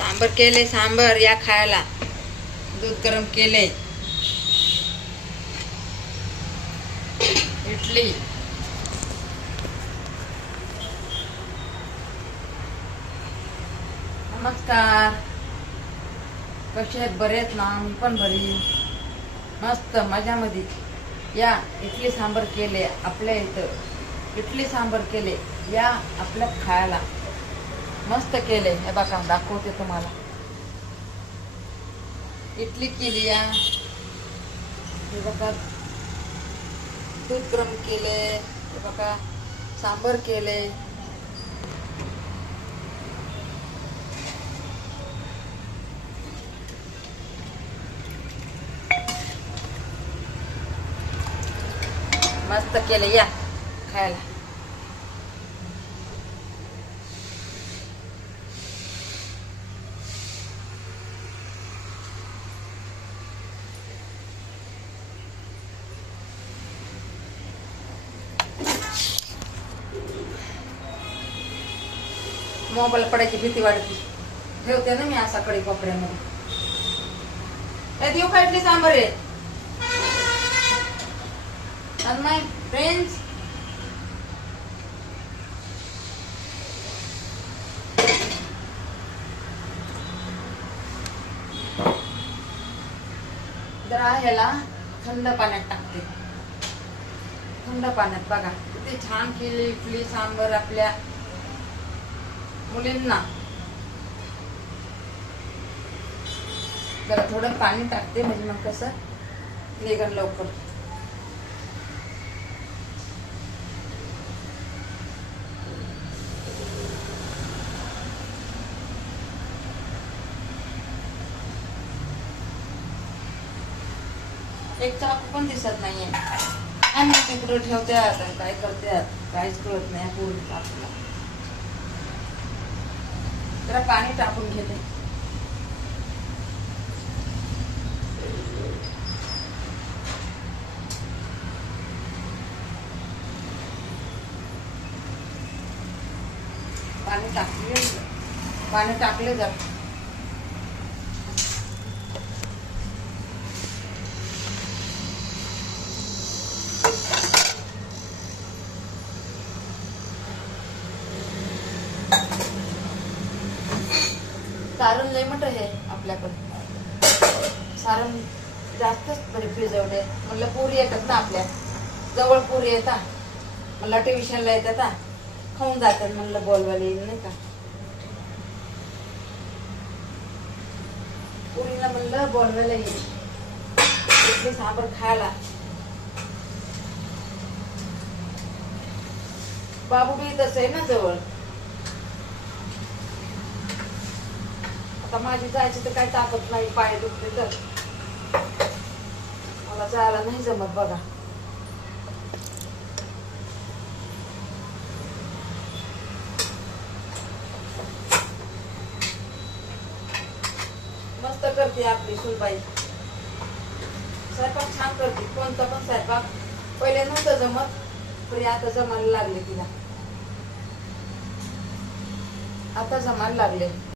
सांबर केले, सांबर या खायला. दूध गरम केले. इडली. नमस्कार. कसे आहेत? बरे आहेत ना? मी पण बरी, मस्त मजामध्ये. या इडली सांबर केले आपल्या इथं. इडली सांबर केले या आपल्या खायला. मस्त केले. हे बघा, दाखवते तुम्हाला. इडली केली या. हे बघा, दूध गरम केले. हे बघा, सांबर केले. मस्त केले या खायला. मोबाईल पडायची भीती वाटते. ठेवते ना मी असा कडी कोपऱ्यामध्ये. देऊ का इडली सांबर आहे? And my friends, जरा ह्याला थंड पाण्यात टाकते. थंड पाण्यात बघा किती छान केली इडली सांबर आपल्या मुलींना. जरा थोडं पाणी टाकते म्हणजे मग कसं निघन लवकर. एक चाकू पण दिसत नाहीये. आम्ही तिकडे ठेवते आता काय करते, काहीच कळत नाही पूर्ण आपल्याला. जरा पाणी टाकून घेते. पाणी टाकले जर सारण लय मोठं आहे आपल्याकडे. सारण जास्तच प्रिझर्वड म्हणलं. पुरी येतात ना आपल्या जवळ, पुरी येतात म्हणलं, ट्युशनला येतात, खाऊन जातात म्हणलं बोलवाले नाही का. पुरीला म्हणलं बोलवायला येईल इडली सांबर खायला. बाबू बी तसं आहे ना जवळ. आता माझी जायची तर काही ताकद नाही, पाय दुखले तर मला जायला नाही जमत बघा. मस्त करते आपली सुनबाई. स्वयंपाक छान करते. कोणता पण स्वयंपाक पहिले नव्हतं जमत, पण आता जमायला लागले तिला. आता जमायला लागले.